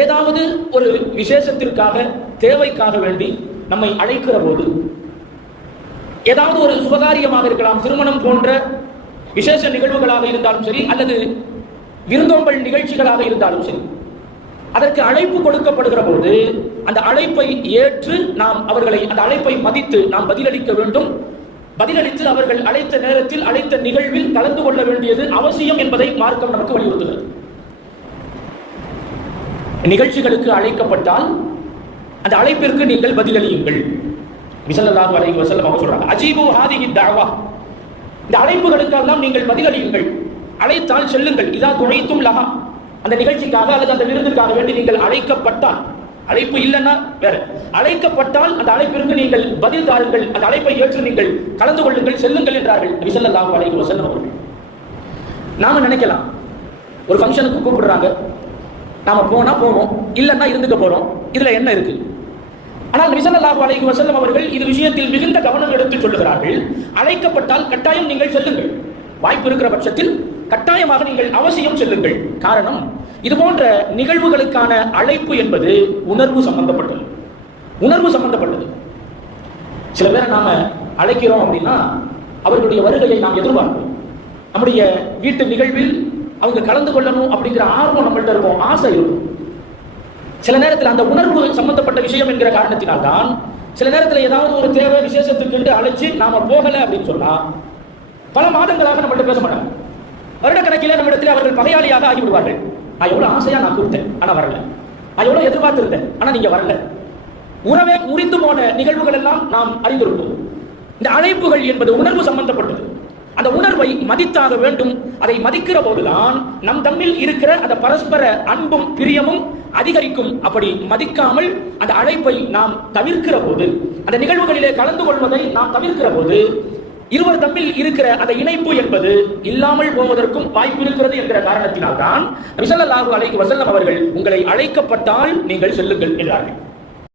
ஏதாவது ஒரு விசேஷத்திற்காக, தேவைக்காக வேண்டி நம்மை அழைக்கிற போது, ஏதாவது ஒரு சுபகாரியமாக இருக்கலாம், திருமணம் போன்ற விசேஷ நிகழ்வுகளாக இருந்தாலும் சரி, அல்லது விருந்தோம்பல் நிகழ்ச்சிகளாக இருந்தாலும் சரி, அதற்கு அழைப்பு கொடுக்கப்படுகிற போது அந்த அழைப்பை ஏற்று நாம் அவர்களை, அந்த அழைப்பை மதித்து நாம் பதிலளிக்க வேண்டும். பதிலளித்து அவர்கள் அழைத்த நேரத்தில், அழைத்த நிகழ்வில் கலந்து கொள்ள வேண்டியது அவசியம் என்பதை மார்க்கம் நமக்கு வலியுறுத்துகிறது. நிகழ்ச்சிகளுக்கு அழைக்கப்பட்டால் அந்த அழைப்பிற்கு நீங்கள் பதிலளியுங்கள். ஸல்லல்லாஹு அலைஹி வஸல்லம் அவங்க சொல்றாங்க, அஜீபு ஹாதிஹி தஅவா, இந்த அழைப்புகளுக்கெல்லாம் நீங்கள் பதிலளியுங்கள். அழைத்தால் செல்லுங்கள். இதா துழைத்தும் லஹா, அந்த நிகழ்ச்சிக்காக அல்லது அந்த விருந்துக்காக வேண்டி நீங்கள் அழைக்கப்பட்டால், அழைப்பு இல்லைன்னா வேற, அழைக்கப்பட்டால் அந்த அழைப்பிற்கு நீங்கள் பதில் தாருங்கள், அந்த அழைப்பை ஏற்று நீங்கள் கலந்து கொள்ளுங்கள், செல்லுங்கள் என்றார்கள் நபி ஸல்லல்லாஹு அலைஹி வஸல்லம் அவர்கள். நாம நினைக்கலாம், ஒரு ஃபங்க்ஷனுக்கு கூப்பிடுறாங்க, நாம போனா போவோம், இல்லைன்னா இருந்துக்க போறோம், இதுல என்ன இருக்கு? ஆனால் நபி ஸல்லல்லாஹு அலைஹி வஸல்லம் அவர்கள் இது விஷயத்தில் மிகுந்த கவனம் எடுத்து சொல்லுகிறார்கள். அழைக்கப்பட்டால் கட்டாயம் நீங்கள் செல்லுங்கள். வாய்ப்பு இருக்கிற பட்சத்தில் கட்டாயமாக நீங்கள் அவசியம் செல்லுங்கள். காரணம், இது போன்ற நிகழ்வுகளுக்கான அழைப்பு என்பது உணர்வு சம்பந்தப்பட்டது. உணர்வு சம்பந்தப்பட்டது. சில பேரை நாம அழைக்கிறோம் அப்படின்னா அவர்களுடைய வருகையை நாம் எதிர்பார்ப்போம். நம்முடைய வீட்டு நிகழ்வில் அவங்க கலந்து கொள்ளணும் அப்படிங்கிற ஆர்வம் நம்மள்ட்ட இருக்கும், ஆசை இருக்கும். சில நேரத்தில் அந்த உணர்வு சம்பந்தப்பட்ட விஷயம் என்கிற காரணத்தினால்தான் சில நேரத்தில் ஏதாவது ஒரு தேவை விசேஷத்துக்கு அழைச்சு நாம போகல அப்படின்னு சொன்னா பல மாதங்களாக நம்மள்ட்ட பேச மாட்டாங்க. வருடக்கணக்கிலே நம்மிடத்தில் அவர்கள் பகையாளியாக ஆகிவிடுவார்கள். நான் எவ்வளவு ஆசையா நான் கூப்பிட்டேன், ஆனா வரல. நான் எவ்வளவு எதிர்பார்த்திருந்தேன், ஆனா நீங்க வரல. உறவே முறிந்து போன நிகழ்வுகள் எல்லாம் நாம் அறிந்திருப்போம். இந்த அழைப்புகள் என்பது உணர்வு சம்பந்தப்பட்டது. அந்த உணர்வை மதித்தாக வேண்டும். அதை மதிக்கிற போதுதான் நம் தம்மில் இருக்கிற அந்த பரஸ்பர அன்பும் பிரியமும் அதிகரிக்கும். அப்படி மதிக்காமல் அந்த அழைப்பை நாம் தவிர்க்கிற போது, அந்த நிகழ்வுகளிலே கலந்து கொள்வதை நாம் தவிர்க்கிற போது, இருவர் தம்மில் இருக்கிற அந்த இணைப்பு என்பது இல்லாமல் போவதற்கும் வாய்ப்பு இருக்கிறது என்கிற காரணத்தினால்தான் நபி ஸல்லல்லாஹு அலைஹி வஸல்லம் அவர்கள் உங்களை அழைக்கப்பட்டால் நீங்கள் செல்லுங்கள் என்றார்கள்.